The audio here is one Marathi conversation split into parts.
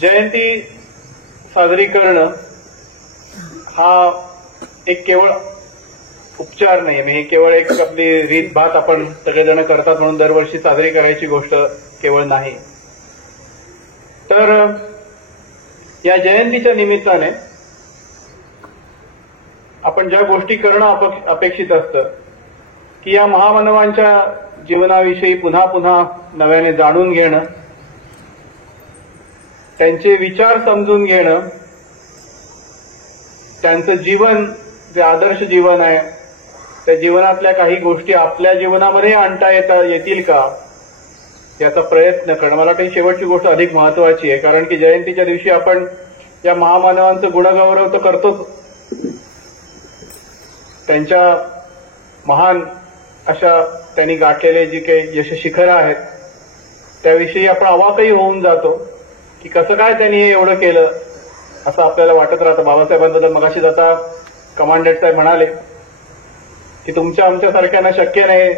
जयंती साजरी करणं हा एक केवळ उपचार नाही, हे केवळ एक आपली रीतभात आपण सगळेजण करतात म्हणून दरवर्षी साजरी करायची गोष्ट केवळ नाही. तर या जयंतीच्या निमित्ताने आपण ज्या गोष्टी करणं अपेक्षित असतं की या महामानवांच्या जीवनाविषयी पुन्हा पुन्हा नव्याने जाणून घेणं, त्यांचे विचार समजून घेणं, त्यांचं जीवन जे आदर्श जीवन आहे त्या जीवनातल्या काही गोष्टी आपल्या जीवनामध्ये आणता येतील का याचा प्रयत्न करणं. मला काही शेवटची गोष्ट अधिक महत्वाची आहे, कारण की जयंतीच्या दिवशी आपण या महामानवांचं गुणगौरव तर करतोच, त्यांच्या महान अशा त्यांनी गाठलेले जी काही यशशिखरं आहेत त्याविषयी आपण अवाकही होऊन जातो की कसं काय त्यांनी हे एवढं केलं असं आपल्याला वाटत राहतं. बाबासाहेबांबद्दल मगाशी आता कमांडंट साहेब म्हणाले की तुमच्या आमच्यासारख्यांना शक्य नाही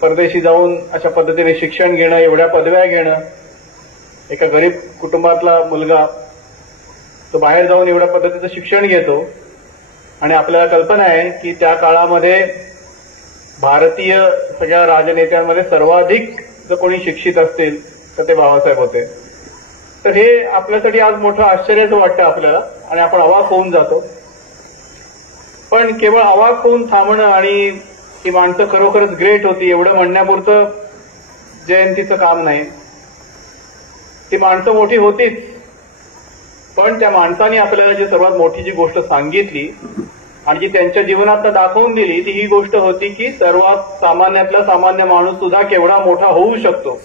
परदेशी जाऊन अशा पद्धतीने शिक्षण घेणं, एवढ्या पदव्या घेणं. एका गरीब कुटुंबातला मुलगा तो बाहेर जाऊन एवढ्या पद्धतीचं शिक्षण घेतो आणि आपल्याला कल्पना आहे की त्या काळामध्ये भारतीय सगळ्या राजनेत्यांमध्ये सर्वाधिक जर कोणी शिक्षित असतील तर ते बाबासाहेब होते. तर हे आपल्यासाठी आज मोठं आश्चर्याचं वाटतं आपल्याला आणि आपण अवाक होऊन जातो. पण केवळ अवाक होऊन थांबणं आणि ही माणसं खरोखरच ग्रेट होती एवढं म्हणण्यापुरतं जयंतीचं काम नाही. ती माणसं मोठी होतीच, पण त्या माणसांनी आपल्याला जी सर्वात मोठी जी गोष्ट सांगितली आणि जी त्यांच्या जीवनात दाखवून दिली ती ही गोष्ट होती की सर्वात सामान्यातला सामान्य माणूस सुद्धा केवढा मोठा होऊ शकतो.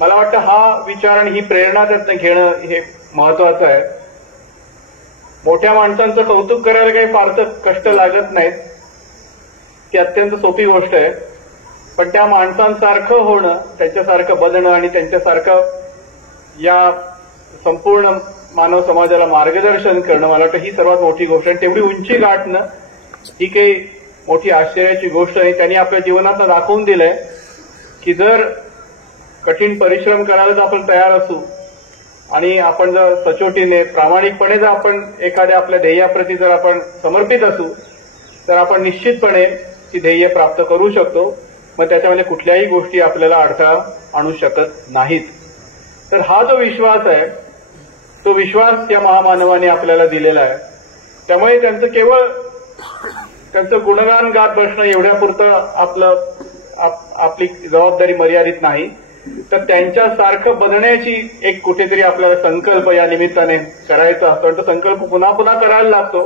मला वाटतं हा विचार आणि ही प्रेरणा त्यातनं घेणं हे महत्वाचं आहे. मोठ्या माणसांचं कौतुक करायला काही फारसं कष्ट लागत नाहीत, ती अत्यंत सोपी गोष्ट आहे. पण त्या माणसांसारखं होणं, त्यांच्यासारखं बनणं आणि त्यांच्यासारखं या संपूर्ण मानव समाजाला मार्गदर्शन करणं मला वाटतं ही सर्वात मोठी गोष्ट आहे. तेवढी उंची गाठणं ही काही मोठी आश्चर्याची गोष्ट आहे. त्यांनी आपल्या जीवनात दाखवून दिलंय की जर कठीण परिश्रम करायला जर आपण तयार असू आणि आपण जर सचोटीने प्रामाणिकपणे जर आपण एखाद्या आपल्या ध्येयाप्रती जर आपण समर्पित असू तर आपण निश्चितपणे ती ध्येय प्राप्त करू शकतो. मग त्याच्यामध्ये कुठल्याही गोष्टी आपल्याला अडथळा आणू शकत नाहीत. तर हा जो विश्वास आहे तो विश्वास या महामानवाने आपल्याला दिलेला आहे. त्यामुळे त्यांचं केवळ त्यांचं गुणगान गात बसणं एवढ्यापुरतं आपली जबाबदारी मर्यादित नाही, तर त्यांच्यासारखं बनण्याची एक कुठेतरी आपल्याला संकल्प या निमित्ताने करायचा असतो. आणि तो संकल्प पुन्हा पुन्हा करायला लागतो,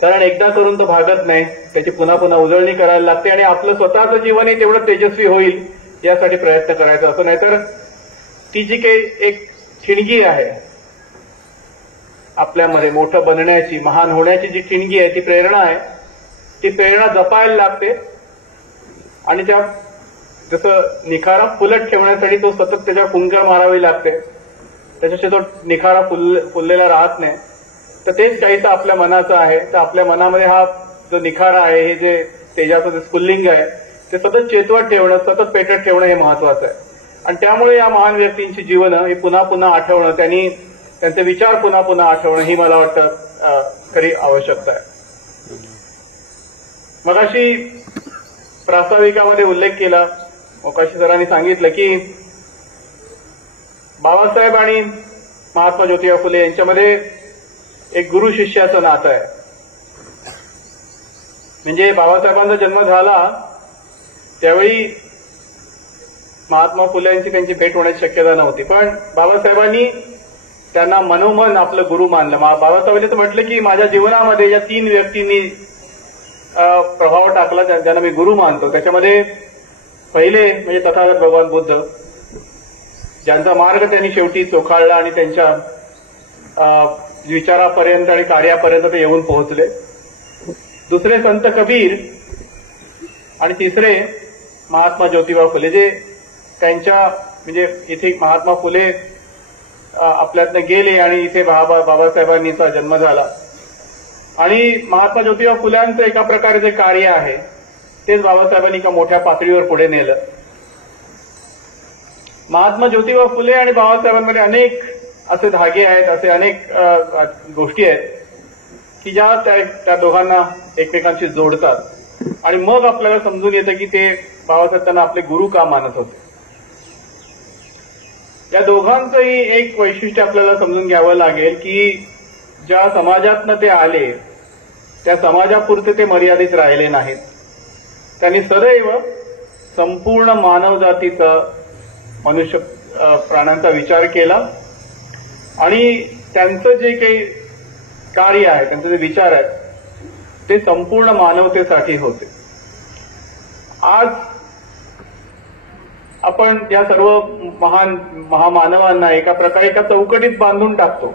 कारण एकदा करून तो भागत नाही, त्याची पुन्हा पुन्हा उजळणी करायला लागते आणि आपलं स्वतःचं जीवनही तेवढं तेजस्वी होईल यासाठी प्रयत्न करायचा असतो. नाहीतर ती जी काही एक ठिणगी आहे आपल्यामध्ये मोठं बनण्याची, महान होण्याची जी ठिणगी आहे, ती प्रेरणा आहे, ती प्रेरणा जपायला लागते. आणि त्या जसं निखारा फुलत ठेवण्यासाठी तो सतत त्याच्या फुंकर मारावी लागते, त्याच्याशी तो निखारा फुललेला राहत नाही. तर तेच काहीसं आपल्या मनाचं आहे. तर आपल्या मनामध्ये हा जो निखारा आहे, हे जे तेजाचं जे स्फुल्लिंग आहे ते सतत चेतवत ठेवणं, सतत पेटत ठेवणं हे महत्वाचं आहे. आणि त्यामुळे या महान व्यक्तींची जीवनं ही पुन्हा पुन्हा आठवणं, त्यांचे विचार पुन्हा पुन्हा आठवणं ही मला वाटतं खरी आवश्यकता आहे. मगाशी प्रास्ताविकामध्ये उल्लेख केला, मोकाशी सरांनी सांगितलं की बाबासाहेब आणि महात्मा ज्योतिबा फुले यांच्यामध्ये एक गुरु शिष्याचं नातं आहे. म्हणजे बाबासाहेबांचा जन्म झाला त्यावेळी महात्मा फुले यांची त्यांची भेट होण्याची शक्यता नव्हती, पण बाबासाहेबांनी त्यांना मनोमन आपलं गुरु मानलं. बाबासाहेबांनी तर म्हटलं की माझ्या जीवनामध्ये या 3 व्यक्तींनी प्रभाव टाकला ज्यांना मी गुरु मानतो. त्याच्यामध्ये पहिले म्हणजे तथागत भगवान बुद्ध, ज्यांचा मार्ग त्यांनी शेवटी चोखाळला आणि त्यांच्या विचारापर्यंत आणि कार्यापर्यंत ते येऊन पोहोचले. दुसरे संत कबीर आणि तिसरे महात्मा ज्योतिबा फुले, जे त्यांच्या म्हणजे इथे महात्मा फुले आपल्यातनं गेले आणि इथे बाबासाहेबांनीचा जन्म झाला. आणि महात्मा ज्योतिबा फुल्यांचं एका प्रकारे जे कार्य आहे तेच बाबासाहेबांनी एका मोठ्या पातळीवर पुढे नेलं. महात्मा ज्योतिबा फुले आणि बाबासाहेबांमध्ये अनेक असे धागे आहेत, असे अनेक गोष्टी आहेत की ज्या त्या दोघांना एकमेकांशी जोडतात आणि मग आपल्याला समजून येतं की ते बाबासाहेब त्यांना आपले गुरु का मानत होते. या दोघांचंही एक वैशिष्ट्य आपल्याला समजून घ्यावं लागेल की ज्या समाजातनं ते आले त्या समाजापुरते ते मर्यादित राहिले नाहीत. त्यांनी सदैव संपूर्ण मानवजातीचा मनुष्य प्राण्यांचा विचार केला आणि त्यांचं जे काही कार्य आहे, त्यांचे जे विचार आहेत ते संपूर्ण मानवतेसाठी होते. आज आपण या सर्व महान महामानवांना एका प्रकारे एका चौकटीत बांधून टाकतो,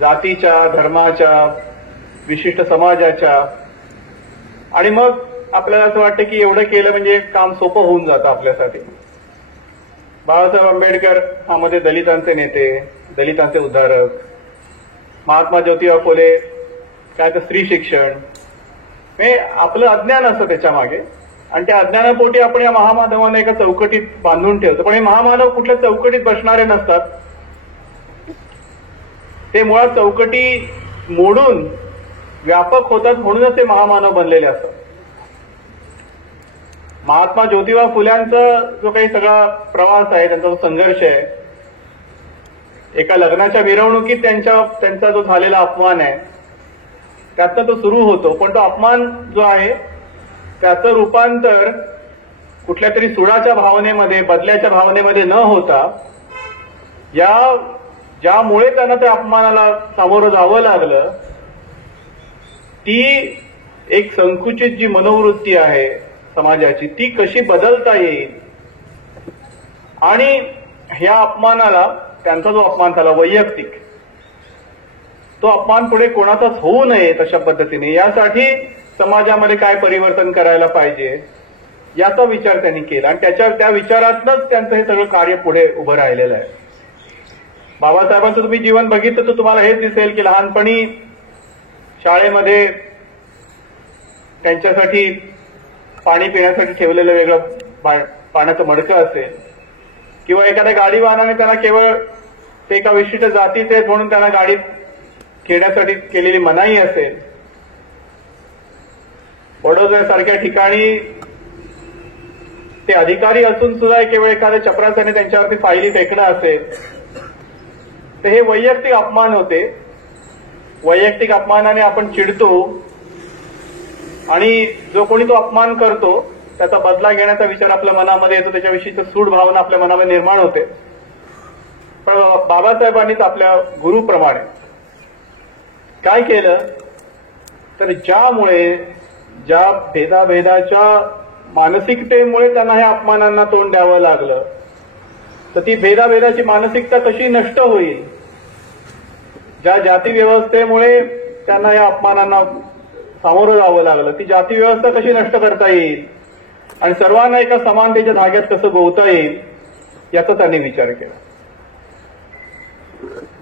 जातीच्या, धर्माच्या, विशिष्ट समाजाच्या, आणि मग आपल्याला असं वाटतं की एवढं केलं म्हणजे काम सोपं होऊन जातं आपल्यासाठी. बाबासाहेब आंबेडकर मध्ये दलितांचे नेते, दलितांचे उद्धारक, महात्मा ज्योतिबा फुले काय तर स्त्री शिक्षण, हे आपलं अज्ञान असतं त्याच्या मागे आणि त्या अज्ञानापोटी आपण या महामानवांना एका चौकटीत बांधून ठेवतो. पण हे महामानव कुठल्या चौकटीत बसणारे नसतात, ते मुळात चौकटी मोडून व्यापक होतात म्हणूनच ते महामानव बनलेले असतात. महात्मा ज्योतिबा फुल्यांचा जो काही सगळा प्रवास आहे, त्यांचा जो संघर्ष आहे, एका लग्नाच्या मिरवणुकीत त्यांचा जो झालेला अपमान आहे त्यातनं तो सुरू होतो. पण तो अपमान जो आहे त्याचं रूपांतर कुठल्या तरी सुडाच्या भावनेमध्ये, बदल्याच्या भावनेमध्ये न होता, ज्यामुळे त्यांना त्या अपमानाला सामोरं जावं लागलं ती एक संकुचित जी मनोवृत्ती आहे समाजाची, ती कशी बदलता येईल आणि ह्या अपमानाला, त्यांचा जो अपमान झाला वैयक्तिक, तो अपमान पुढे कोणाचाच होऊ नये तशा पद्धतीने, यासाठी समाजामध्ये काय परिवर्तन करायला पाहिजे याचा विचार त्यांनी केला आणि त्या विचारातनंच त्यांचं हे सगळं कार्य पुढे उभं राहिलेलं आहे. बाबासाहेबांचं तुम्ही जीवन बघितलं तर तुम्हाला हेच दिसेल की लहानपणी शाळेमध्ये त्यांच्यासाठी पाणी पिण्यासाठी ठेवलेलं वेगळं पाण्याचं मडकं असेल किंवा एखाद्या गाडी वाहनाने त्यांना केवळ ते एका विशिष्ट जातीचे आहेत म्हणून त्यांना गाडीत खेळण्यासाठी केलेली मनाई असेल. वडोदऱ्यासारख्या ठिकाणी ते अधिकारी असून सुद्धा केवळ एखाद्या चपरासाने त्यांच्यावरती फायली फेकणं असेल. तर हे वैयक्तिक अपमान होते. वैयक्तिक अपमानाने आपण चिडतो आणि जो कोणी तो अपमान करतो त्याचा बदला घेण्याचा विचार आपल्या मनामध्ये येतो, त्याच्याविषयीची सूड भावना आपल्या मनामध्ये निर्माण होते. पण बाबासाहेबांनीच आपल्या गुरुप्रमाणे काय केलं तर ज्या भेदाभेदाच्या मानसिकतेमुळे त्यांना ह्या अपमानांना तोंड द्यावं लागलं, तर ती भेदाभेदाची मानसिकता कशी नष्ट होईल, ज्या जाती व्यवस्थेमुळे त्यांना या अपमानांना सामोरं जावं लागलं, ती जाती व्यवस्था कशी नष्ट करता येईल आणि सर्वांना एका समानतेच्या धाग्यात कसं गोवता येईल याचा त्यांनी विचार केला.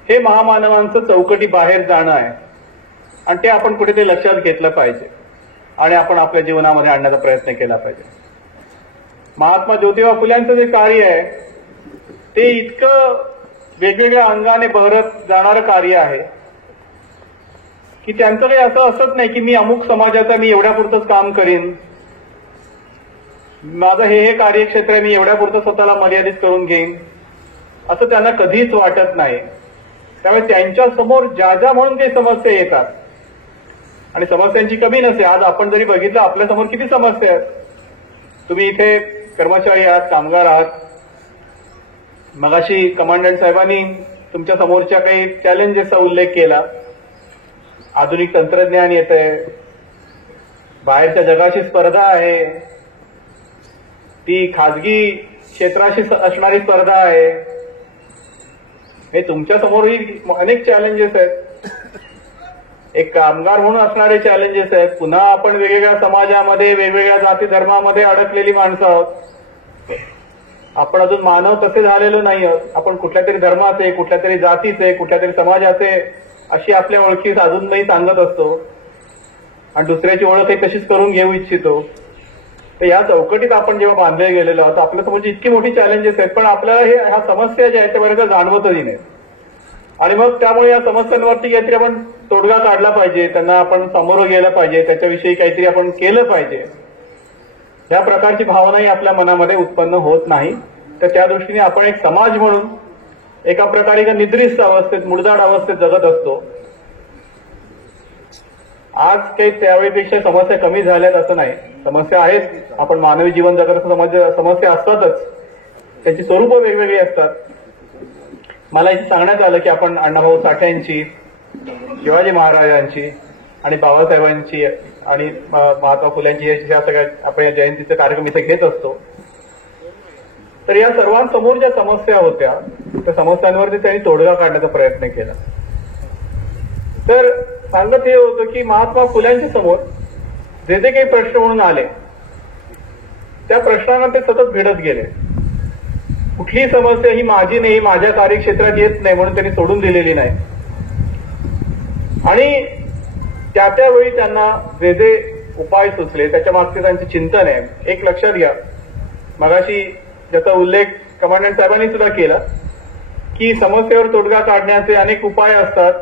हे महामानवांचं चौकटी बाहेर जाणं आहे आणि ते आपण कुठेतरी लक्षात घेतलं पाहिजे आणि आपण आपल्या जीवनामध्ये आणण्याचा प्रयत्न केला पाहिजे. महात्मा ज्योतिबा फुल्यांचं जे कार्य आहे ते इतकं वेगवेगळ्या अंगाने बहरत जाणारं कार्य आहे की त्यांचं काही असं असत नाही की मी अमुक समाजाचा मी एवढ्यापुरतंच काम करीन, माझं हे कार्यक्षेत्र आहे, मी एवढ्यापुरतं स्वतःला मर्यादित करून घेईन, असं त्यांना कधीच वाटत नाही. त्यामुळे त्यांच्या समोर ज्या म्हणून काही समस्या येतात आणि समस्यांची कमी नसते. आज आपण जरी बघितलं आपल्या समोर किती समस्या आहेत. तुम्ही इथे कर्मचारी आहात, कामगार आहात. मगाशी कमांडंट साहेबांनी तुमच्या समोरच्या काही चॅलेंजेसचा उल्लेख केला. आधुनिक तंत्रज्ञान येतंय, बाहेरच्या जगाची स्पर्धा आहे, ती खाजगी क्षेत्राशी असणारी स्पर्धा आहे. हे तुमच्या समोरही अनेक चॅलेंजेस आहेत. एक कामगार म्हणून असणारे चॅलेंजेस आहेत. पुन्हा आपण वेगवेगळ्या समाजामध्ये, वेगवेगळ्या जाती धर्मामध्ये अडकलेली माणसं आहोत. आपण अजून मानव तसे झालेलो नाही आहोत. आपण कुठल्या तरी धर्माचे, कुठल्या तरी जातीचे, कुठल्या तरी समाजाचे अशी आपल्या ओळखी अजूनही सांगत असतो आणि दुसऱ्याची ओळखही तशीच करून घेऊ इच्छितो. तर या चौकटीत आपण जेव्हा बांधले गेलेलो आहोत आपल्यासमोरची इतकी मोठी चॅलेंजेस आहेत, पण आपल्याला ह्या समस्या ज्या आहेत त्या बऱ्याचदा जाणवतही नाहीत. आणि मग त्यामुळे या समस्यांवरती काहीतरी आपण तोडगा काढला पाहिजे, त्यांना आपण सामोरं गेलं पाहिजे, त्याच्याविषयी काहीतरी आपण केलं पाहिजे, या प्रकारची भावनाही आपल्या मनामध्ये उत्पन्न होत नाही. तर त्या दृष्टीने आपण एक समाज म्हणून एका प्रकारे एका निद्रिस्त अवस्थेत, मुडदाड अवस्थेत जगत असतो. आज काही त्यावेळेपेक्षा समस्या कमी झाल्यात असं नाही, समस्या आहेत. आपण मानवी जीवन जगत समस्या असतातच, त्याची स्वरूपं वेगवेगळी असतात. मला इथे सांगण्यात आलं की आपण अण्णाभाऊ साठे यांची, शिवाजी महाराजांची आणि बाबासाहेबांची आणि महात्मा फुल्यांची या सगळ्या आपण या जयंतीचे कार्यक्रम इथे घेत असतो. तर या सर्वांसमोर ज्या समस्या होत्या त्या समस्यांवरती त्यांनी तोडगा काढण्याचा प्रयत्न केला. तर सांगत हे होतं की महात्मा फुल्यांच्या समोर जे जे काही प्रश्न म्हणून आले त्या प्रश्नांना ते सतत भिडत गेले. कुठलीही समस्या ही माझी नाही, माझ्या कार्यक्षेत्रात येत नाही म्हणून त्यांनी सोडून दिलेली नाही. आणि त्यावेळी त्यांना जे जे उपाय सुचले त्याच्या मागचे त्यांचे चिंतन आहे. एक लक्षात घ्या, मगाशी ज्याचा उल्लेख कमांडंट साहेबांनी सुद्धा केला की समस्येवर तोडगा काढण्याचे अनेक उपाय असतात.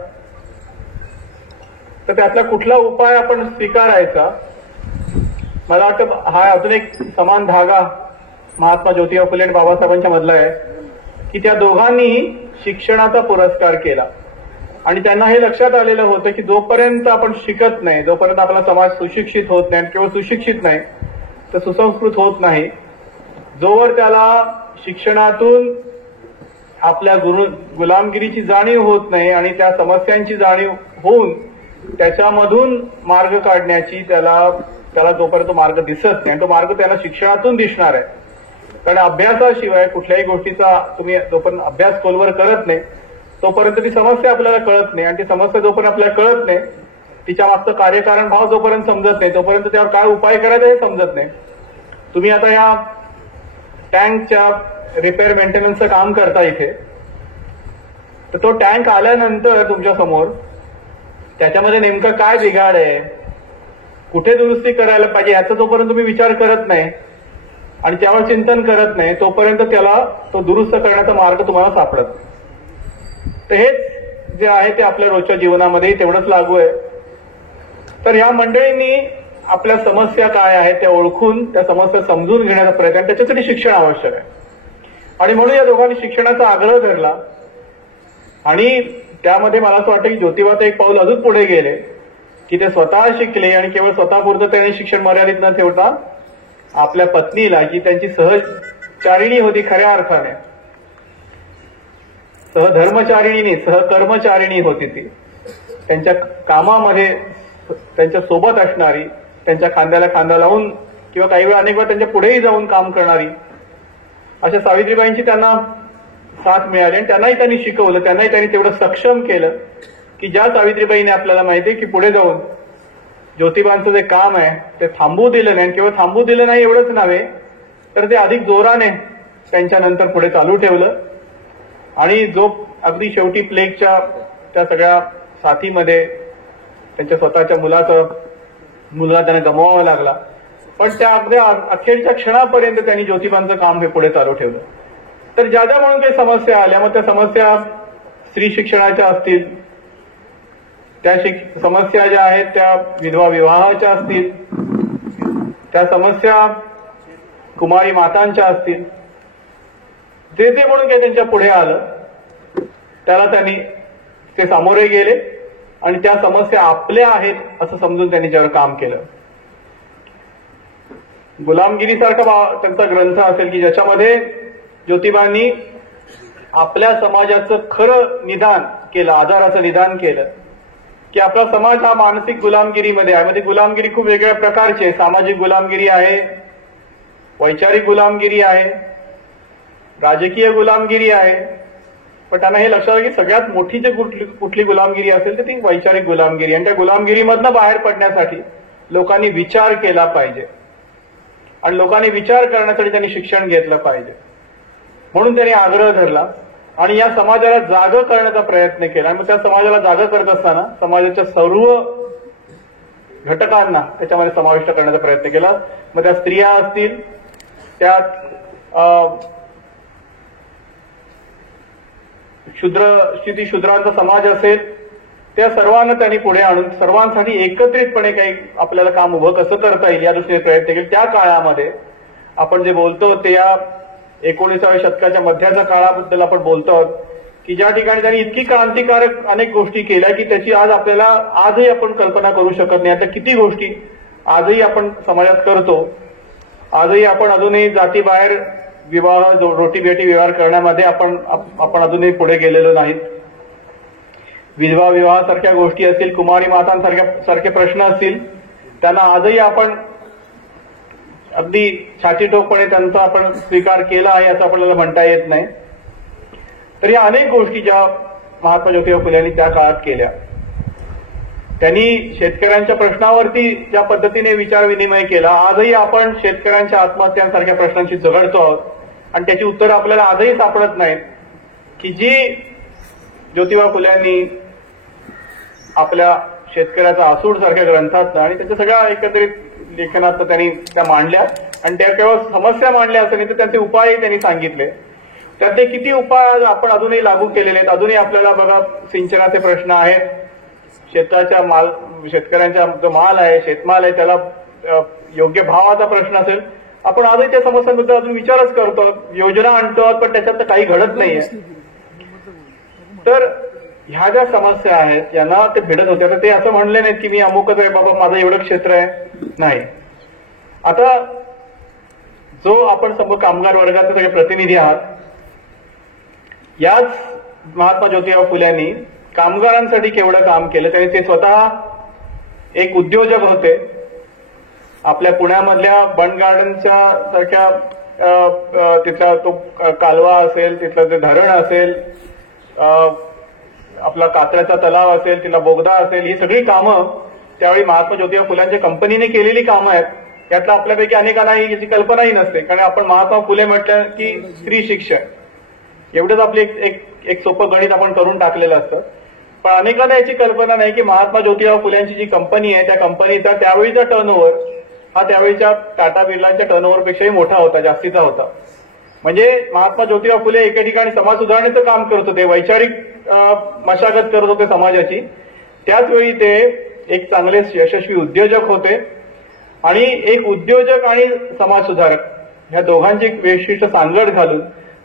तर त्यातला कुठला उपाय आपण स्वीकारायचा, मला वाटतं हा अजून एक समान धागा महात्मा ज्योतिबा फुले आणि बाबासाहेबांच्या मधला आहे की त्या दोघांनीही शिक्षणाचा पुरस्कार केला. आणि त्यांना हे लक्षात आलेलं होतं की जोपर्यंत आपण शिकत नाही, जोपर्यंत आपला समाज सुशिक्षित होत नाही, केवळ सुशिक्षित नाही तर सुसंस्कृत होत नाही, जोवर त्याला शिक्षणातून आपल्या गुलामगिरीची जाणीव होत नाही आणि त्या समस्यांची जाणीव होऊन त्याच्यामधून मार्ग काढण्याची त्याला जोपर्यंत मार्ग दिसत नाही, तो मार्ग त्याला शिक्षणातून दिसणार आहे. कारण अभ्यासाशिवाय कुठल्याही गोष्टीचा तुम्ही जोपर्यंत अभ्यास खोलवर करत नाही तोपर्यंत ती समस्या आपल्याला कळत नाही. आणि ती समस्या जोपर्यंत आपल्याला कळत नाही, तिच्या मागचं कार्यकारण भाव जोपर्यंत समजत नाही तोपर्यंत त्यावर काय उपाय करायचा हे समजत नाही. तुम्ही आता या टँकच्या रिपेअर मेंटेनन्सचं काम करता इथे, तर तो टँक आल्यानंतर तुमच्या समोर त्याच्यामध्ये नेमकं काय बिघाड आहे, कुठे दुरुस्ती करायला पाहिजे याचा जोपर्यंत तुम्ही विचार करत नाही आणि त्यावर चिंतन करत नाही तोपर्यंत त्याला तो दुरुस्त करण्याचा मार्ग तुम्हाला सापडत नाही. तर हेच जे आहे ते आपल्या रोजच्या जीवनामध्येही तेवढंच लागू आहे. तर या मंडळींनी आपल्या समस्या काय आहेत त्या ओळखून त्या समस्या समजून घेण्याचा प्रयत्न, त्याच्यासाठी शिक्षण आवश्यक आहे. आणि म्हणून या दोघांनी शिक्षणाचा आग्रह धरला. आणि त्यामध्ये मला असं वाटतं की ज्योतिबाचं एक पाऊल अजून पुढे गेले की ते स्वतः शिकले आणि केवळ स्वतःपुरतं त्यांनी शिक्षण मर्यादित न ठेवता आपल्या पत्नीला, जी त्यांची सहचारिणी होती खऱ्या अर्थाने, सहधर्मचारिणी नाही सहकर्मचारिणी होती ती, त्यांच्या कामामध्ये त्यांच्या सोबत असणारी, त्यांच्या खांद्याला खांदा लावून किंवा काही वेळा अनेक वेळा त्यांच्या पुढेही जाऊन काम करणारी, अशा सावित्रीबाईंची त्यांना साथ मिळाली. आणि त्यांनाही त्यांनी शिकवलं, त्यांनाही त्यांनी तेवढं सक्षम केलं की ज्या सावित्रीबाईने आपल्याला माहिती आहे की पुढे जाऊन ज्योतिबांचं जे काम आहे ते थांबू दिलं नाही. केवळ थांबू दिलं नाही एवढंच नव्हे तर ते अधिक जोराने त्यांच्यानंतर पुढे चालू ठेवलं. आणि जो अगदी शेवटी प्लेगच्या त्या सगळ्या साथीमध्ये त्यांच्या स्वतःच्या मुलगा त्यांना गमवावा लागला, पण त्या अगदी अखेरच्या क्षणापर्यंत त्यांनी ज्योतिबांचं काम हे पुढे चालू ठेवलं. तर ज्या ज्या म्हणून काही समस्या आल्या, मग त्या समस्या स्त्री शिक्षणाच्या असतील, त्या समस्या ज्या आहेत त्या विधवा विवाहाच्या असतील, त्या समस्या कुमारी मातांच्या असतील, जे जे म्हणून काही त्यांच्या पुढे आलं त्याला त्यांनी ते सामोरे गेले आणि त्या समस्या आपल्या आहेत असं समजून त्यांनी ज्यावर काम केलं. गुलामगिरीसारखा त्यांचा ग्रंथ असेल की ज्याच्यामध्ये ज्योतिबांनी आपल्या समाजाचं खरं निदान केलं, आधाराचं निदान केलं की आपला समाज हा मानसिक गुलामगिरीमध्ये आहे. म्हणजे गुलामगिरी खूप वेगळ्या प्रकारची आहे. सामाजिक गुलामगिरी आहे, वैचारिक गुलामगिरी आहे, राजकीय गुलामगिरी आहे. पण त्यांना हे लक्षात आलं की सगळ्यात मोठी जे कुठली गुलामगिरी असेल तर ती वैचारिक गुलामगिरी. आणि त्या गुलामगिरीमधनं बाहेर पडण्यासाठी लोकांनी विचार केला पाहिजे आणि लोकांनी विचार करण्यासाठी त्यांनी शिक्षण घेतलं पाहिजे. म्हणून त्यांनी आग्रह धरला आणि या समाजाला जागं करण्याचा प्रयत्न केला. आणि मग त्या समाजाला जागं करत असताना समाजाच्या सर्व घटकांना त्याच्यामध्ये समाविष्ट करण्याचा प्रयत्न केला. मग त्या स्त्रिया असतील, त्यात शूद्रांचा समाज असेल, त्या सर्वांना त्यांनी पुढे आणून सर्वांसाठी एकत्रितपणे काही आपल्याला काम उभं कसं करता येईल या दृष्टीने प्रयत्न केले. त्या काळामध्ये आपण जे बोलतो ते या 19व्या शतकाच्या मध्याच्या काळाबद्दल आपण बोलतो की ज्या ठिकाणी त्यांनी इतकी क्रांतिकारक अनेक गोष्टी केल्या की त्याची आज आपल्याला आजही आपण कल्पना करू शकत नाही. आता किती गोष्टी आजही आपण समाजात करतो. आजही आपण अजूनही जातीबाहेर विवाह रोटी बेटी व्यवहार करण्यामध्ये आपण अजूनही पुढे गेलेलो नाहीत. विधवा विवाहासारख्या गोष्टी असतील, कुमारी मातांसारखे प्रश्न असतील, त्यांना आजही आपण अगदी छातीटोकपणे त्यांचा आपण स्वीकार केला आहे असं आपल्याला म्हणता येत नाही. तर या अनेक गोष्टी ज्या महात्मा ज्योतिबा फुले यांनी त्या काळात केल्या. त्यांनी शेतकऱ्यांच्या प्रश्नावरती ज्या पद्धतीने विचार विनिमय केला, आजही आपण शेतकऱ्यांच्या आत्महत्यांसारख्या प्रश्नांशी झगडतो आहोत आणि त्याची उत्तरं आपल्याला आजही सापडत नाहीत की जी ज्योतिबा फुले यांनी आपल्या शेतकऱ्याचा आसूड सारख्या ग्रंथात आणि त्याच्या सगळ्या एकत्रित लेखनात त्यांनी त्या मांडल्या आणि त्या केवळ समस्या मांडल्या असं नाही तर त्यांचे उपायही त्यांनी सांगितले. त्यातले किती उपाय आपण अजूनही लागू केलेले आहेत. अजूनही आपल्याला बघा सिंचनाचे प्रश्न आहेत, शेतकऱ्यांचा जो माल आहे, शेतमाल आहे, त्याला योग्य भावाचा प्रश्न असेल, आपण आजही त्या समस्यांबद्दल अजून विचारच करतो, योजना आणतो, पण त्याच्यात काही घडत नाहीये. तर ह्या ज्या समस्या आहेत यांना ते भिडत होत्या. तर ते असं म्हणले नाहीत की मी अमुकच आहे बाबा, माझं एवढं क्षेत्र आहे, नाही. आता जो आपण समोर कामगार वर्गाचे सगळे प्रतिनिधी आहात, याच महात्मा ज्योतिबा फुले यांनी कामगारांसाठी केवढं काम केलं. त्यांनी ते स्वतः एक उद्योजक होते. आपल्या पुण्यामधल्या बंड गार्डनच्या सारख्या तिथला तो कालवा असेल, तिथलं ते धरण असेल, आपला कात्रचा तलाव असेल, तिथला बोगदा असेल, ही सगळी कामं त्यावेळी महात्मा ज्योतिबा फुल्यांच्या कंपनीने केलेली कामं आहेत. यातलं आपल्यापैकी अनेकांना याची कल्पनाही नसते, कारण आपण महात्मा फुले म्हटलं की स्त्री शिक्षण एवढंच आपले एक सोपं गणित आपण करून टाकलेलं असतं. पण अनेकांना याची कल्पना नाही की महात्मा ज्योतिबा फुल्यांची जी कंपनी आहे त्या कंपनीचा त्यावेळीचा टर्नओव्हर हा त्यावेळीच्या टाटा बिर्लांच्या टर्नओव्हरपेक्षाही मोठा होता, जास्तीचा होता. म्हणजे महात्मा ज्योतिबा फुले एके ठिकाणी समाज सुधारणेचं काम करत होते, वैचारिक मशागत करत होते समाजाची. त्याचवेळी ते एक चांगले यशस्वी उद्योजक होते आणि एक उद्योजक आणि समाज सुधारक ह्या दोघांची वैशिष्ट्य सांगड घालून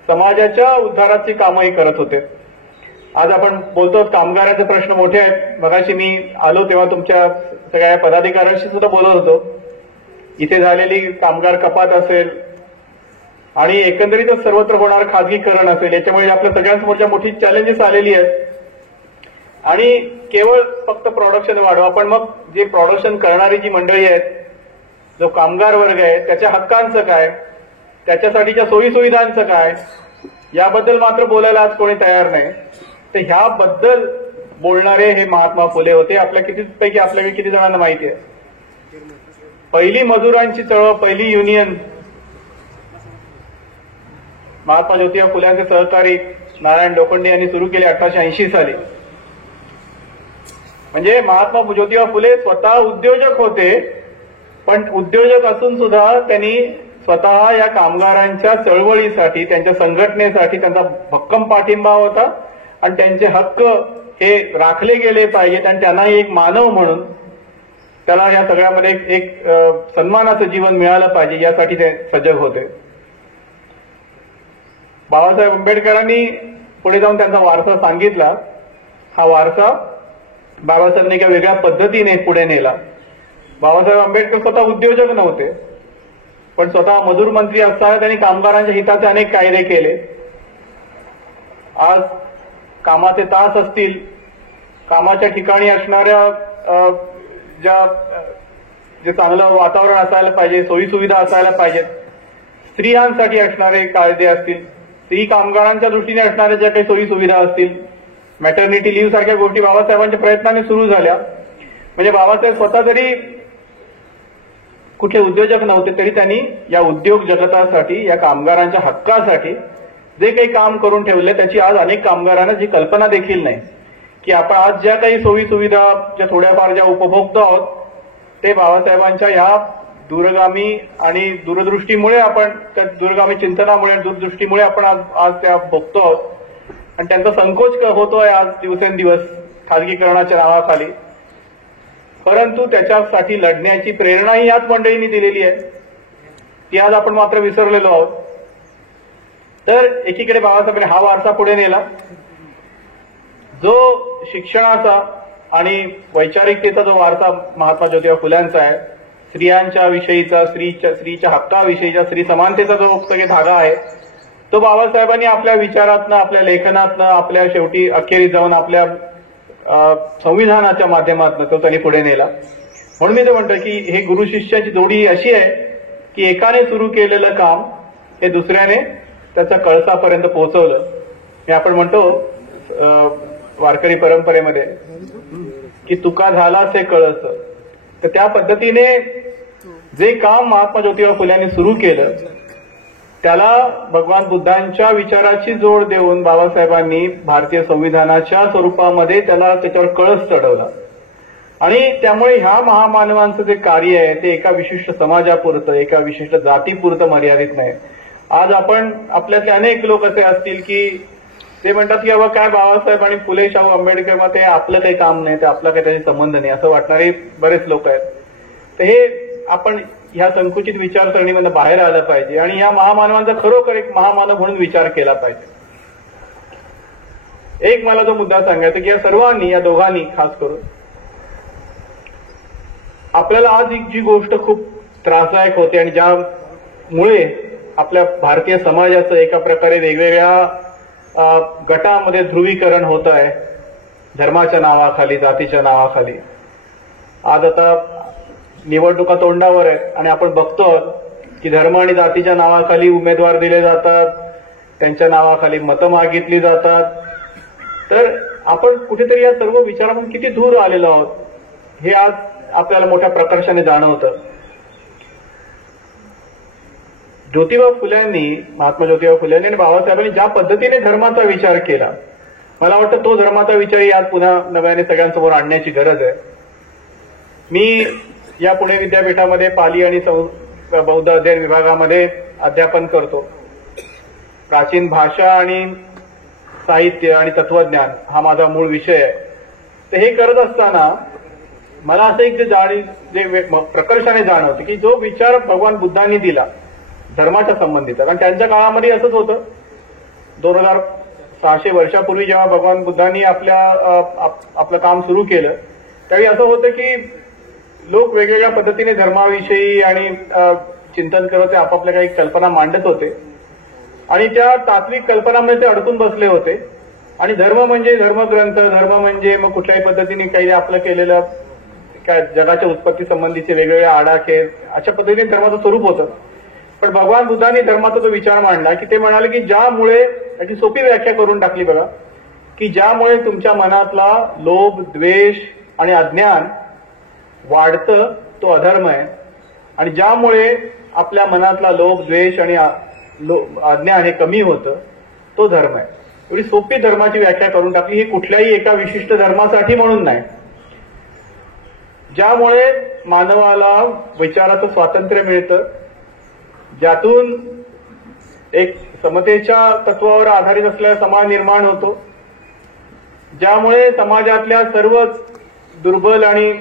समाजाच्या उद्धाराची कामंही करत होते. आज आपण बोलतो कामगारांचे प्रश्न मोठे आहेत. मगाशी मी आलो तेव्हा तुमच्या सगळ्या पदाधिकाऱ्यांशी सुद्धा बोलत होतो. इथे झालेली कामगार कपात असेल आणि एकंदरीतच सर्वत्र होणार खासगीकरण असेल, याच्यामुळे आपल्या सगळ्यांसमोरच्या मोठी चॅलेंजेस आलेली आहेत. आणि केवळ फक्त प्रोडक्शन वाढवा, पण मग जे प्रोडक्शन करणारी जी मंडळी आहेत, जो कामगार वर्ग आहे, त्याच्या हक्कांचं काय, त्याच्यासाठीच्या सोयीसुविधांचं काय, याबद्दल मात्र बोलायला आज कोणी तयार नाही. तर ह्याबद्दल बोलणारे हे महात्मा फुले होते. आपल्यापैकी किती जणांना माहिती आहे पहिली मजुरांची चळवळ, पहिली युनियन महात्मा ज्योतिबा फुल्यांचे सहकारी नारायण लोखंडे यांनी सुरू केली 1880 साली. म्हणजे महात्मा ज्योतिबा फुले स्वतः उद्योजक होते, पण उद्योजक असून सुद्धा त्यांनी स्वतः या कामगारांच्या चळवळीसाठी, त्यांच्या संघटनेसाठी त्यांचा भक्कम पाठिंबा होता आणि त्यांचे हक्क हे राखले गेले पाहिजेत आणि त्यांनाही एक मानव म्हणून त्याला या सगळ्यामध्ये एक सन्मानाचं जीवन मिळालं पाहिजे यासाठी ते सजग होते. बाबासाहेब आंबेडकरांनी पुढे जाऊन त्यांचा वारसा सांगितला. हा वारसा बाबासाहेबांनी एका वेगळ्या पद्धतीने पुढे नेला. बाबासाहेब आंबेडकर स्वतः उद्योजक नव्हते, पण स्वतः मजूर मंत्री असताना त्यांनी कामगारांच्या हिताचे अनेक कायदे केले. आज कामाचे तास असतील, कामाच्या ठिकाणी असणाऱ्या जे चांगलं वातावरण असायला पाहिजे, सोयीसुविधा असायला पाहिजेत, स्त्रियांसाठी असणारे कायदे असतील, स्त्री कामगारांच्या दृष्टीने असणाऱ्या ज्या काही सोयीसुविधा असतील, मॅटर्निटी लिव्ह सारख्या गोष्टी बाबासाहेबांच्या प्रयत्नाने सुरू झाल्या. म्हणजे बाबासाहेब स्वतः जरी कुठे उद्योजक नव्हते तरी त्यांनी या उद्योग जगतासाठी, या कामगारांच्या हक्कासाठी जे काही काम करून ठेवले त्याची आज अनेक कामगारांना जी कल्पना देखील नाही की आपण आज ज्या काही सोयी सुविधा ज्या थोड्याफार ज्या उपभोगतो आहोत ते बाबासाहेबांच्या ह्या दूरगामी आणि दूरदृष्टीमुळे आपण त्या दूरगामी चिंतनामुळे दूरदृष्टीमुळे आपण आज त्या बघतो आहोत आणि त्यांचा संकोच होतोय आज दिवसेंदिवस खाजगीकरणाच्या नावाखाली. परंतु त्याच्यासाठी लढण्याची प्रेरणाही याच मंडळींनी दिलेली आहे, ती आज आपण मात्र विसरलेलो आहोत. तर एकीकडे बाबासाहेबांनी हा वारसा पुढे नेला, जो शिक्षणाचा आणि वैचारिकतेचा जो वारसा महात्मा ज्योतिबा फुल्यांचा आहे, स्त्रियांच्या विषयीचा, स्त्रीच्या हक्काविषयीचा, स्त्री समानतेचा जो सगळे धागा आहे, तो बाबासाहेबांनी आपल्या विचारातनं, आपल्या लेखनातनं, आपल्या शेवटी अखेरीस जाऊन आपल्या संविधानाच्या माध्यमातून तो त्यांनी पुढे नेला. म्हणून मी तर म्हणतो की हे गुरु शिष्याची जोडी अशी आहे की एकाने सुरू केलेलं काम हे दुसऱ्याने त्याच्या कळसापर्यंत पोहोचवलं. हे आपण म्हणतो वारकरी परंपरेमध्ये की तुका झालाच हे कळस. तर त्या पद्धतीने जे काम महात्मा ज्योतिबा फुल्यांनी सुरू केलं त्याला भगवान बुद्धांच्या विचाराची जोड देऊन बाबासाहेबांनी भारतीय संविधानाच्या स्वरूपामध्ये त्याच्यावर कळस चढवला. आणि त्यामुळे ह्या महामानवांचं जे कार्य आहे ते एका विशिष्ट समाजापुरतं, एका विशिष्ट जातीपुरतं मर्यादित नाही. आज आपण आपल्यातले अनेक लोक असे असतील की ते म्हणतात की बाबा काय बाबासाहेब आणि फुले शाहू आंबेडकर मध्ये आपलं काही काम नाही, ते आपला काही त्याचे संबंध नाही, असं वाटणारे बरेच लोक आहेत. तर हे आपण ह्या संकुचित विचारसरणीमधून बाहेर आलं पाहिजे आणि ह्या महामानवांचा खरोखर एक महामानव म्हणून विचार केला पाहिजे. एक मला जो मुद्दा सांगायचा की या सर्वांनी, या दोघांनी खास करून आपल्याला आज एक जी गोष्ट खूप त्रासदायक होते आणि ज्यामुळे आपल्या भारतीय समाजाचं एका प्रकारे वेगवेगळ्या गटामध्ये ध्रुवीकरण होत आहे, धर्माच्या नावाखाली, जातीच्या नावाखाली. आज आता निवडणुका तोंडावर आहेत आणि आपण बघतो की धर्म आणि जातीच्या नावाखाली उमेदवार दिले जातात, त्यांच्या नावाखाली मतं मागितली जातात. तर आपण कुठेतरी या सर्व विचारातून किती दूर आलेलो आहोत हे आज आपल्याला मोठ्या प्रकर्षाने जाणवतं. ज्योतिबा फुल्यांनी, महात्मा ज्योतिबा फुल्यांनी आणि बाबासाहेबांनी ज्या पद्धतीने धर्माचा विचार केला, मला वाटतं तो धर्माचा विचारही आज पुन्हा नव्याने सगळ्यांसमोर आणण्याची गरज आहे. मी या पुणे विद्यापीठामध्ये पाली आणि बौद्ध अध्ययन विभागामध्ये अध्यापन करतो. प्राचीन भाषा आणि साहित्य आणि तत्वज्ञान हा माझा मूळ विषय आहे. तर हे करत असताना मला असं एक जे प्रकर्षाने जाणवतं की जो विचार भगवान बुद्धांनी दिला धर्माच्या संबंधित, कारण त्यांच्या काळामध्ये असंच होतं. 2600 वर्षापूर्वी जेव्हा भगवान बुद्धांनी आपलं काम सुरू केलं त्यावेळी असं होतं की लोक वेगवेगळ्या पद्धतीने धर्माविषयी आणि चिंतन करत आपापल्या काही कल्पना मांडत होते आणि त्या तात्विक कल्पनामध्ये ते अडकून बसले होते. आणि धर्म म्हणजे धर्मग्रंथ, धर्म म्हणजे मग कुठल्याही पद्धतीने काही आपलं केलेलं काय जगाच्या उत्पत्ती संबंधीचे वेगवेगळे आडाखे, अशा पद्धतीने धर्माचं स्वरूप होतं. पण भगवान बुद्धांनी धर्माचा तो विचार मांडला की ते म्हणाले की ज्यामुळे, याची सोपी व्याख्या करून टाकली बघा, की ज्यामुळे तुमच्या मनातला लोभ, द्वेष आणि अज्ञान वाढतं तो अधर्म आहे आणि ज्यामुळे आपल्या मनातला लोभ, द्वेष आणि अज्ञान हे कमी होतं तो धर्म आहे. एवढी सोपी धर्माची व्याख्या करून टाकली. ही कुठल्याही एका विशिष्ट धर्मासाठी म्हणून नाही. ज्यामुळे मानवाला विचाराचं स्वातंत्र्य मिळतं, ज्यातून एक समतेच्या तत्वावर आधारित असलेला समाज निर्माण होतो, ज्यामुळे समाजातल्या सर्व दुर्बल आणि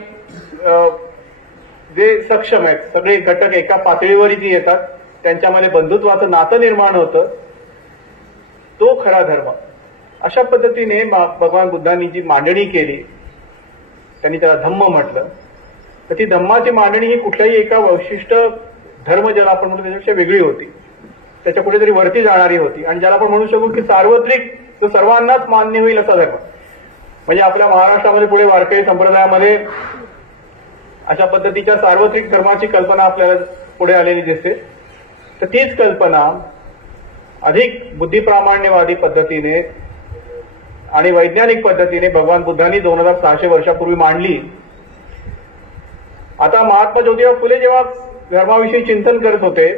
जे सक्षम आहेत सगळे घटक एका पातळीवर जी येतात, त्यांच्यामध्ये बंधुत्वाचं नातं निर्माण होतं, तो खरा धर्म. अशा पद्धतीने भगवान बुद्धांनी जी मांडणी केली, त्यांनी त्याला धम्म म्हटलं. तर ती धम्माची मांडणी ही कुठल्याही एका विशिष्ट धर्म ज्याला आपण म्हणतो त्याच्यापेक्षा वेगळी होती, त्याच्या कुठेतरी वरती जाणारी होती आणि ज्याला आपण म्हणू शकू की सार्वत्रिक, जो सर्वांनाच मान्य होईल असा धर्म. म्हणजे आपल्या महाराष्ट्रामध्ये पुढे वारकरी संप्रदायामध्ये अशा पद्धतीच्या सार्वत्रिक धर्माची कल्पना आपल्याला पुढे आलेली दिसते. तर तीच कल्पना अधिक बुद्धिप्रामाण्यवादी पद्धतीने आणि वैज्ञानिक पद्धतीने भगवान बुद्धांनी 2600 वर्षापूर्वी मांडली. आता महात्मा ज्योतिबा फुले जेव्हा धर्माविषयी चिंतन करत होते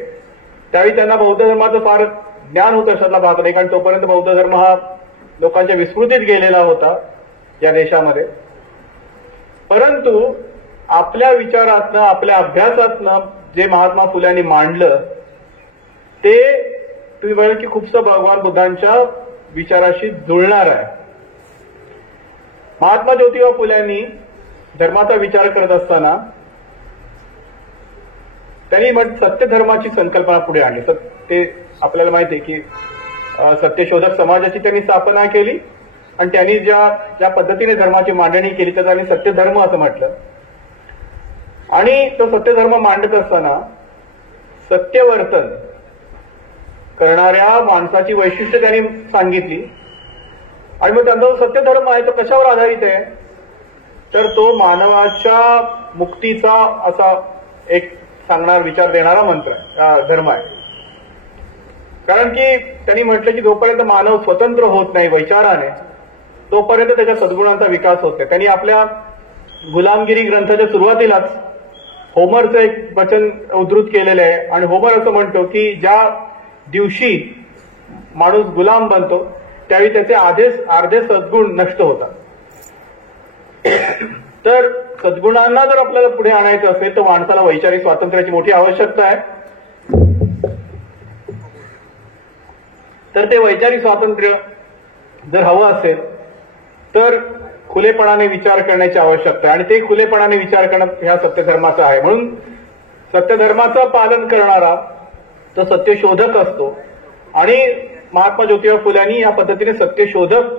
त्यावेळी त्यांना बौद्ध धर्माचं फार ज्ञान होतं अशातला भाग नाही, कारण तोपर्यंत बौद्ध धर्म हा लोकांच्या विस्मृतीत गेलेला होता या देशामध्ये. परंतु आपल्या विचारातनं आपल्या अभ्यासातनं जे महात्मा फुल्यांनी मांडलं ते तुम्ही बघाल की खूपसं भगवान बुद्धांच्या विचाराशी जुळणार आहे. महात्मा ज्योतिबा फुल्यांनी धर्माचा विचार करत असताना त्यांनी सत्य धर्माची संकल्पना पुढे आणली. ते आपल्याला माहिती आहे की सत्यशोधक समाजाची त्यांनी स्थापना केली आणि त्यांनी ज्या पद्धतीने धर्माची मांडणी केली त्याला त्यांनी सत्यधर्म असं म्हटलं. आणि तो सत्यधर्म मांडत असताना सत्यवर्तन करणाऱ्या माणसाची वैशिष्ट्य त्यांनी सांगितली. आणि मग त्यांचा जो सत्यधर्म आहे तो कशावर आधारित आहे तर तो मानवाच्या मुक्तीचा असा एक सांगणार विचार देणारा धर्म आहे. कारण की त्यांनी म्हटलं की जोपर्यंत मानव स्वतंत्र होत नाही विचाराने तोपर्यंत त्याच्या सद्गुणांचा विकास होत नाही. त्यांनी आपल्या गुलामगिरी ग्रंथाच्या सुरुवातीलाच होमरचं एक वचन उद्धृत केलेलं आहे आणि होमर असं म्हणतो की ज्या दिवशी माणूस गुलाम बनतो त्यावेळी त्याचे अर्धे सद्गुण नष्ट होतात. तर सद्गुणांना जर आपल्याला पुढे आणायचं असेल तर माणसाला वैचारिक स्वातंत्र्याची मोठी आवश्यकता आहे. तर ते वैचारिक स्वातंत्र्य जर हवं असेल तर खुलेपणाने विचार करण्याची आवश्यकता आहे आणि ते खुलेपणाने विचार करणं ह्या सत्यधर्माचा आहे. म्हणून सत्यधर्माचं पालन करणारा तो सत्यशोधक असतो आणि महात्मा ज्योतिबा फुल्यांनी या पद्धतीने सत्यशोधक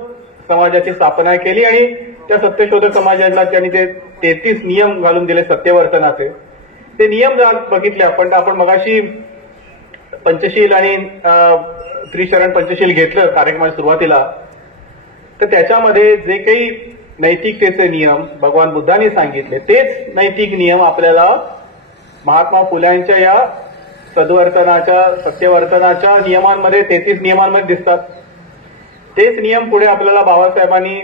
समाजाची स्थापना केली आणि त्या सत्यशोधक समाजाला त्यांनी ते 33 नियम घालून दिले सत्यवर्तनाचे. ते नियम बघितले आपण मगाशी पंचशील आणि त्रिशरण पंचशील घेतलं कार्यक्रमाच्या सुरुवातीला तर त्याच्यामध्ये जे काही नैतिकतेचे नियम भगवान बुद्धांनी सांगितले तेच नैतिक नियम आपल्याला महात्मा फुल्यांच्या या सद्वर्तनाच्या सत्यवर्तनाच्या नियमांमध्ये 33 नियमांमध्ये दिसतात. तेच नियम पुढे आपल्याला बाबासाहेबांनी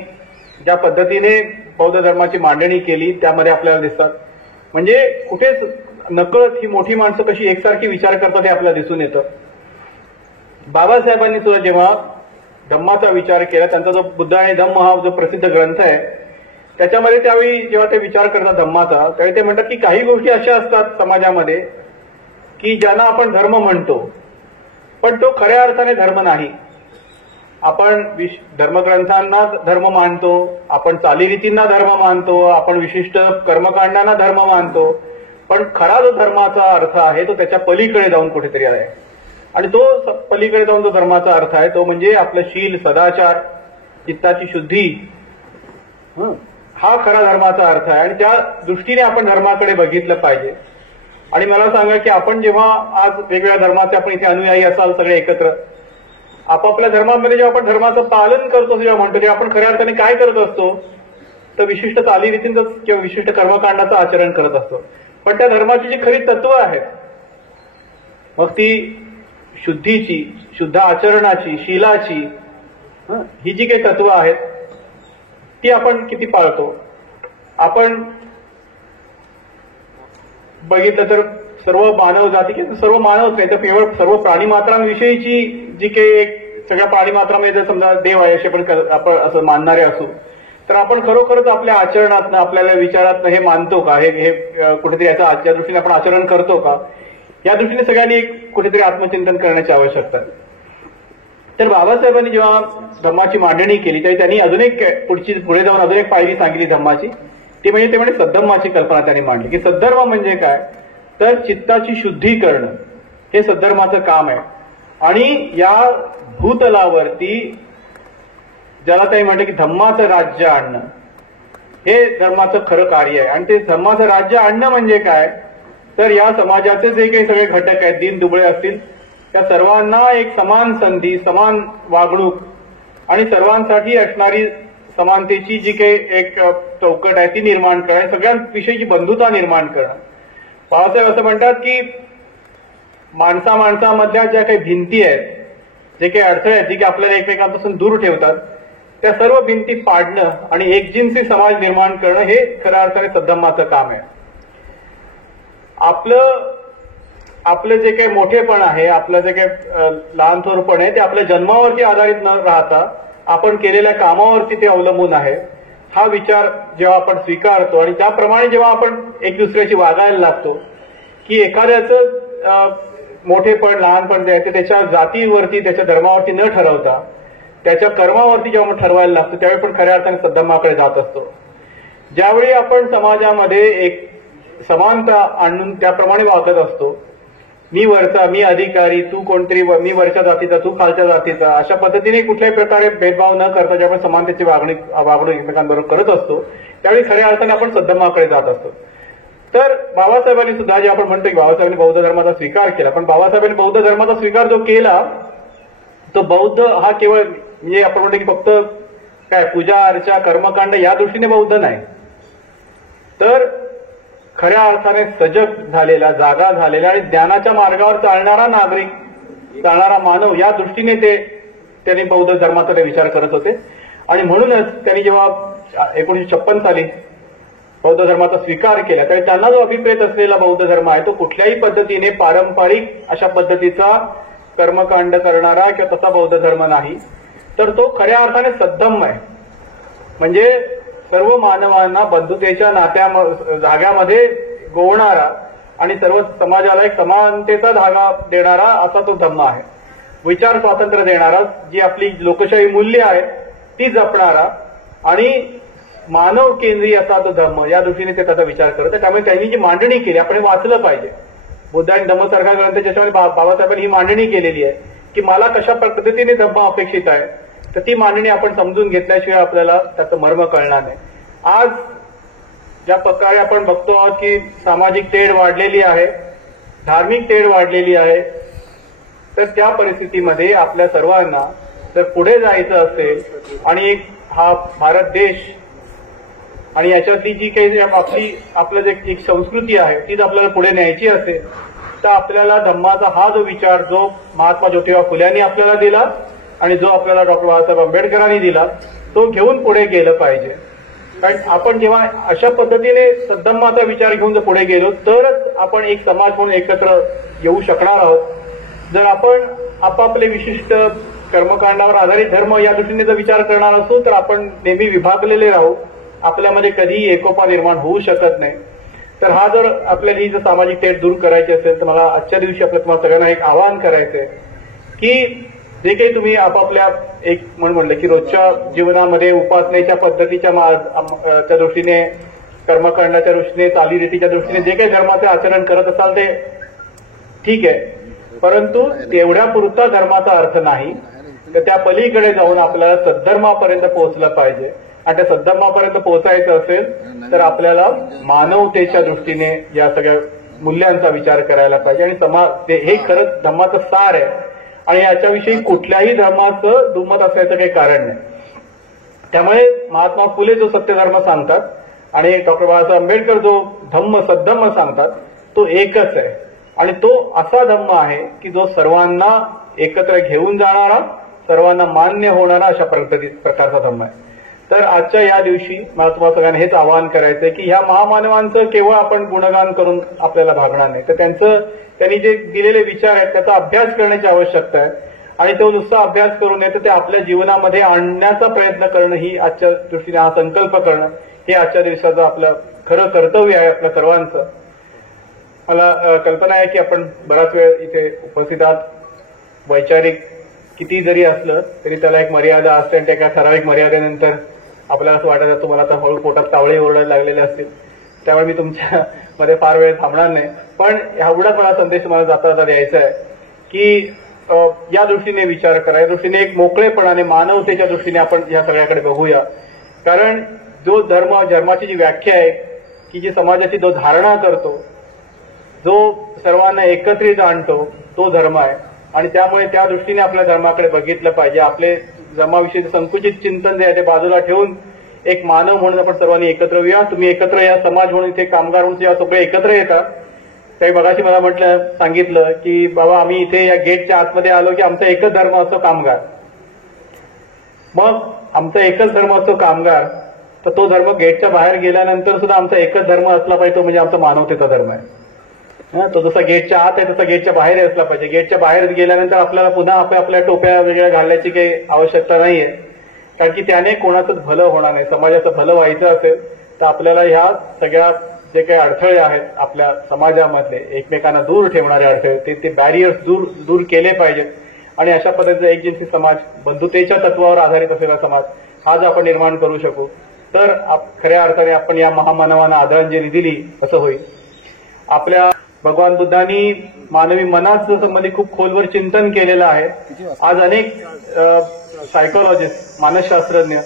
ज्या पद्धतीने बौद्ध धर्माची मांडणी केली त्यामध्ये आपल्याला दिसतात. म्हणजे कुठेच नकळत ही मोठी माणसं कशी एकसारखी विचार करतात हे आपल्याला दिसून येतं. बाबासाहेबांनी सुद्धा जेव्हा धम्माचा विचार केला त्यांचा जो बुद्ध आणि धम्म हा जो प्रसिद्ध ग्रंथ आहे त्याच्यामध्ये त्यावेळी जेव्हा ते विचार करतात धम्माचा त्यावेळी ते म्हणतात की काही गोष्टी अशा असतात समाजामध्ये की ज्यांना आपण धर्म म्हणतो पण तो खऱ्या अर्थाने धर्म नाही. आपण धर्मग्रंथांना धर्म मानतो, आपण चालीरीतींना धर्म मानतो, आपण विशिष्ट कर्मकांडांना धर्म मानतो पण खरा जो धर्माचा अर्थ आहे तो त्याच्या पलीकडे जाऊन कुठेतरी आहे. आणि तो पलीकडे जाऊन जो धर्माचा अर्थ आहे तो म्हणजे आपलं शील सदाचार चित्ताची शुद्धी हा खरा धर्माचा अर्थ आहे. आणि त्या दृष्टीने आपण धर्माकडे बघितलं पाहिजे. आणि मला सांगा की आपण जेव्हा आज वेगवेगळ्या धर्माचे आपण इथे अनुयायी असाल सगळे एकत्र आपापल्या धर्मामध्ये जेव्हा आपण धर्माचं पालन करतो जेव्हा म्हणतो तेव्हा आपण खऱ्या अर्थाने काय करत असतो तर विशिष्ट चालीरीतींचं किंवा विशिष्ट कर्मकांडाचं आचरण करत असतो. पण त्या धर्माची जी खरी तत्व आहेत मग ती शुद्धीची शुद्ध आचरणाची शीलाची ही जी काही तत्व आहेत ती आपण किती पाळतो. आपण बघितलं तर सर्व मानव जाती किंवा सर्व मानवच नाही तर केवळ सर्व प्राणीमात्रांविषयीची जी काही एक सगळ्या प्राणीमात्रामध्ये जर समजा देव आहे असे आपण असं मानणारे असू तर आपण खरोखरच आपल्या आचरणातनं आपल्याला विचारातनं हे मानतो का हे कुठेतरी याच्या दृष्टीने आपण आचरण करतो का या दृष्टीने सगळ्यांनी कुठेतरी आत्मचिंतन करण्याची आवश्यकता आहे. तर बाबासाहेबांनी जेव्हा धम्माची मांडणी केली त्यावेळी त्यांनी अजून एक पुढे जाऊन अजून एक पायरी सांगितली धम्माची ती म्हणजे ते म्हणजे सद्धम्माची कल्पना त्यांनी मांडली की सद्धर्म म्हणजे काय तर चित्ताची शुद्धी करणं हे सद्धर्माचं काम आहे. आणि या भूतलावरती ज्याला काही म्हणतं की धम्माचं राज्य आणणं हे धर्माचं खरं कार्य आहे. आणि ते धम्माचं राज्य आणणं म्हणजे काय तर या समाजाचे जे काही सगळे घटक आहेत दीन दुबळे असतील त्या सर्वांना एक समान संधी समान वागणूक आणि सर्वांसाठी असणारी समानतेची जी काही एक चौकट आहे ती निर्माण करणं सगळ्यांविषयीची बंधुता निर्माण करणं. बाबासाहेब असं म्हणतात की माणसामधल्या ज्या काही भिंती आहेत जे काही अडथळे आहेत जे काही आपल्याला एकमेकांपासून दूर ठेवतात त्या सर्व भिंती पाडणं आणि एकजिन्सी समाज निर्माण करणं हे खऱ्या अर्थाने सद्धम्माचं काम आहे. आपलं जे काही मोठेपण आहे आपलं जे काही लहान थोरपण आहे ते आपल्या जन्मावरती आधारित न राहता आपण केलेल्या कामावरती ते अवलंबून आहे. हा विचार जेव्हा आपण स्वीकारतो आणि त्याप्रमाणे जेव्हा आपण एक दुसऱ्याची वागायला लागतो, की एखाद्याचं मोठेपण लहानपण जे आहे ते त्याच्या जातीवरती त्याच्या धर्मावरती न ठरवता त्याच्या कर्मावरती जेव्हा आपण ठरवायला लागतो त्यावेळी पण खऱ्या अर्थाने सद्धम्माकडे जात असतो. ज्यावेळी आपण समाजामध्ये एक समानता आणून त्याप्रमाणे वागत असतो, मी वरचा, मी अधिकारी, तू कोणतरी, मी वरच्या जातीचा, तू खालच्या जातीचा, अशा पद्धतीने कुठल्याही प्रकारे भेदभाव न करता जेव्हा आपण समानतेची वागणूक एकमेकांबरोबर करत असतो त्यावेळी खऱ्या अर्थाने आपण सद्धम्माकडे जात असतो. तर बाबासाहेबांनी सुद्धा जे आपण म्हणतो की बाबासाहेबांनी बौद्ध धर्माचा स्वीकार केला, पण बाबासाहेबांनी बौद्ध धर्माचा स्वीकार जो केला तो बौद्ध हा केवळ म्हणजे आपण म्हणतो की फक्त काय पूजा अर्चा कर्मकांड या दृष्टीने बौद्ध नाही, तर खऱ्या अर्थाने सजग झालेला, जागा झालेला आणि ज्ञानाच्या मार्गावर चालणारा नागरिक, चालणारा मानव या दृष्टीने त्यांनी बौद्ध धर्माचा ते विचार करत होते. आणि म्हणूनच त्यांनी जेव्हा 1956 साली बौद्ध धर्माचा स्वीकार केला त्यावेळी त्यांना जो अभिप्रेत असलेला बौद्ध धर्म आहे तो कुठल्याही पद्धतीने पारंपरिक अशा पद्धतीचा कर्मकांड करणारा किंवा तसा बौद्ध धर्म नाही, तर तो खऱ्या अर्थाने सद्धम्म आहे. म्हणजे सर्व मानवांना बंधुतेच्या धाग्यामध्ये गोवणारा आणि सर्व समाजाला एक समानतेचा धागा देणारा असा तो धम्म आहे. विचार स्वातंत्र्य देणारा, जी आपली लोकशाही मूल्य आहे ती जपणारा आणि मानव केंद्रीय असा तो धम्म, या दृष्टीने ते त्याचा विचार करत. त्यामुळे त्यांनी जी मांडणी केली आपण वाचलं पाहिजे. बुद्ध आणि धम्म सारखा ग्रंथ ज्याच्यामध्ये बाबासाहेबांनी ही मांडणी केलेली आहे की मला कशा पद्धतीने धम्म अपेक्षित आहे, तर ती मांडणी आपण समजून घेतल्याशिवाय आपल्याला त्याचं मर्म कळणार नाही. आज ज्या प्रकारे आपण बघतो आहोत की सामाजिक तेढ वाढलेली आहे, धार्मिक तेढ वाढलेली आहे, तर त्या परिस्थितीमध्ये आपल्या सर्वांना जर पुढे जायचं असेल आणि हा भारत देश आणि याच्यातली जी काही आपलं जे एक संस्कृती आहे तीच आपल्याला पुढे न्यायची असेल तर आपल्याला धम्माचा हा जो विचार जो महात्मा ज्योतिबा फुल्यांनी आपल्याला दिला आणि जो आपल्याला डॉक्टर बाबासाहेब आंबेडकरांनी दिला तो घेऊन पुढे गेलं पाहिजे. कारण आपण जेव्हा अशा पद्धतीने सद्धम्माचा विचार घेऊन जर पुढे गेलो तरच आपण एक समाज म्हणून एकत्र येऊ शकणार आहोत. जर आपण आपापले विशिष्ट कर्मकांडावर आधारित धर्म या दृष्टीने जर विचार करणार असू तर आपण नेहमी विभागलेले राहू, आपल्यामध्ये कधीही एकोपा निर्माण होऊ शकत नाही. तर हा जर आपल्याला ही जर सामाजिक तेढ दूर करायची असेल तर मला आजच्या दिवशी तुम्हाला सगळ्यांना एक आवाहन करायचंय की जे काही तुम्ही आपापल्या एक म्हणलं की रोजच्या जीवनामध्ये उपासनेच्या पद्धतीच्या त्या दृष्टीने, कर्मकांडाच्या दृष्टीने, चालीरीतीच्या दृष्टीने जे काही धर्माचे आचरण करत असाल ते ठीक आहे, परंतु तेवढ्या पुरता धर्माचा अर्थ नाही. तर त्या पलीकडे जाऊन आपल्याला सद्धर्मापर्यंत पोहोचलं पाहिजे आणि त्या सद्धर्मापर्यंत पोहोचायचं असेल तर आपल्याला मानवतेच्या दृष्टीने या सगळ्या मूल्यांचा विचार करायला पाहिजे. आणि हे खरंच धर्माचं सार आहे आणि याच्याविषयी कुठल्याही धर्माचं दुमत असण्याचं काही कारण नाही. त्यामुळे महात्मा फुले जो सत्यधर्म सांगतात आणि डॉक्टर बाबासाहेब आंबेडकर जो धम्म सद्धम्म सांगतात तो एकच आहे आणि तो असा धम्म आहे की जो सर्वांना एकत्र घेऊन जाणारा, सर्वांना मान्य होणारा अशा प्रकारचा धम्म आहे. तर आजच्या या दिवशी मला तुम्हाला सगळ्यांना हेच आवाहन करायचंय की ह्या महामानवांचं केवळ आपण गुणगान करून आपल्याला भागणार नाही, तर त्यांनी जे दिलेले विचार आहेत त्याचा अभ्यास करण्याची आवश्यकता आहे आणि तो नुसता अभ्यास करून येतं ते आपल्या जीवनामध्ये आणण्याचा प्रयत्न करणं ही आजच्या दृष्टीने हा संकल्प करणं हे आजच्या दिवसाचं आपलं खरं कर्तव्य आहे आपल्या सर्वांचं. मला कल्पना आहे की आपण बराच वेळ इथे उपस्थित आहात. वैचारिक किती जरी असलं तरी त्याला एक मर्यादा असते आणि त्या एका ठराविक मर्यादेनंतर आपल्याला असं वाटत तुम्हाला आता हळू पोटात तावळे ओरडायला लागलेले असतील, त्यामुळे मी तुमच्या मध्ये फार वेळ थांबणार नाही. पण एवढाच मला संदेश मला जाता जाता द्यायचा आहे की या दृष्टीने विचार करा, या दृष्टीने एक मोकळेपणाने मानवतेच्या दृष्टीने आपण या सगळ्याकडे बघूया. कारण जो धर्माची जी व्याख्या आहे की जी समाजाची जो धारणा करतो, जो सर्वांना एकत्रित आणतो तो धर्म आहे आणि त्यामुळे त्या दृष्टीने आपल्या धर्माकडे बघितलं पाहिजे. आपले धर्माविषयीचं संकुचित चिंतन जे आहे ते बाजूला ठेवून एक मानव म्हणून आपण सर्वांनी एकत्र येऊया. तुम्ही एकत्र या, समाज म्हणून इथे कामगार म्हणून जेव्हा सगळे एकत्र येतात काही मगाशी मला सांगितलं की बाबा आम्ही इथे या गेटच्या आतमध्ये आलो की आमचा एकच धर्म असतो कामगार. मग आमचा एकच धर्म असतो कामगार, तर तो धर्म गेटच्या बाहेर गेल्यानंतर सुद्धा आमचा एकच धर्म असला पाहिजे, तो म्हणजे आमचा मानवतेचा धर्म आहे. तो जसा गेटच्या आत आहे तसा गेटच्या बाहेर असला पाहिजे. गेटच्या बाहेर गेल्यानंतर आपल्याला पुन्हा आपल्या टोप्या वेगळ्या घालण्याची काही आवश्यकता नाहीये. कारण की त्याने कोणाचंच भलं होणार नाही. समाजाचं भलं व्हायचं असेल तर आपल्याला ह्या सगळ्या जे काही अडथळे आहेत आपल्या समाजामधले एकमेकांना दूर ठेवणारे अडथळे ते बॅरियर्स दूर केले पाहिजेत. आणि अशा पद्धतीचा एकजिन्सी समाज, बंधुतेच्या तत्वावर आधारित असलेला समाज हा जर आपण निर्माण करू शकू तर खऱ्या अर्थाने आपण या महामानवांना आदरांजली दिली असं होईल. आपल्या भगवान बुद्धांनी मानवी मनाचं संबंधी खूप खोलवर चिंतन केलेलं आहे. आज अनेक सायकोलॉजिस्ट, मानसशास्त्रज्ञ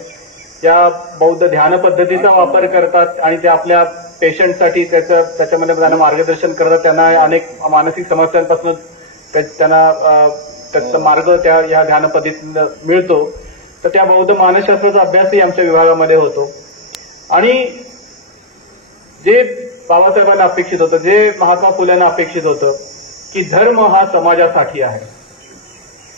या बौद्ध ध्यान पद्धतीचा वापर करतात आणि ते आपल्या पेशंटसाठी त्याच्यामध्ये त्यांना मार्गदर्शन करतात. त्यांना अनेक मानसिक समस्यांपासून त्यांना त्याचा मार्ग या ध्यान पद्धतीनं मिळतो. तर त्या बौद्ध मानसशास्त्राचा अभ्यासही आमच्या विभागामध्ये होतो. आणि जे बाबासाहेबांना अपेक्षित होतं, जे महात्मा फुल्यांना अपेक्षित होतं की धर्म हा समाजासाठी आहे.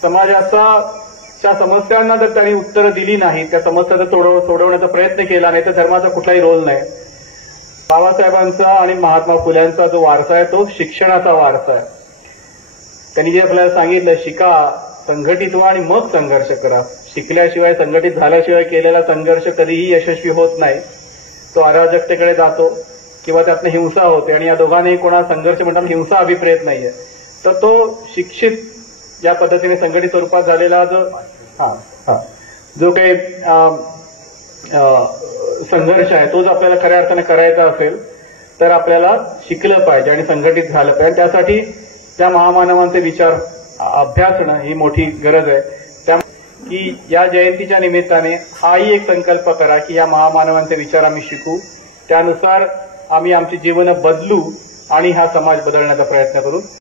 समाजाच्या समस्यांना जर त्यांनी उत्तरं दिली नाही, त्या समस्या जर सोडवण्याचा प्रयत्न केला नाही तर धर्माचा कुठलाही रोल नाही. बाबासाहेबांचा आणि महात्मा फुल्यांचा जो वारसा आहे तो शिक्षणाचा वारसा आहे. त्यांनी जे आपल्याला सांगितलं, शिका, संघटित व्हा आणि मग संघर्ष करा. शिकल्याशिवाय, संघटित झाल्याशिवाय केलेला संघर्ष कधीही यशस्वी होत नाही. तो अराजकतेकडे जातो किंवा त्यातनं हिंसा होते. आणि या दोघांनाही कोणा संघर्ष म्हणताना हिंसा अभिप्रेत नाहीये. तर तो शिक्षित या पद्धतीने संघटित स्वरूपात झालेला जो काही संघर्ष आहे तोच आपल्याला खऱ्या अर्थाने करायचा असेल तर आपल्याला शिकलं पाहिजे आणि संघटित झालं पाहिजे. त्यासाठी त्या महामानवांचे विचार अभ्यासणं ही मोठी गरज आहे. की या जयंतीच्या निमित्ताने हाही एक संकल्प करा की या महामानवांचे विचार आम्ही शिकू, त्यानुसार आम्ही आमची जीवनं बदलू आणि हा समाज बदलण्याचा प्रयत्न करू.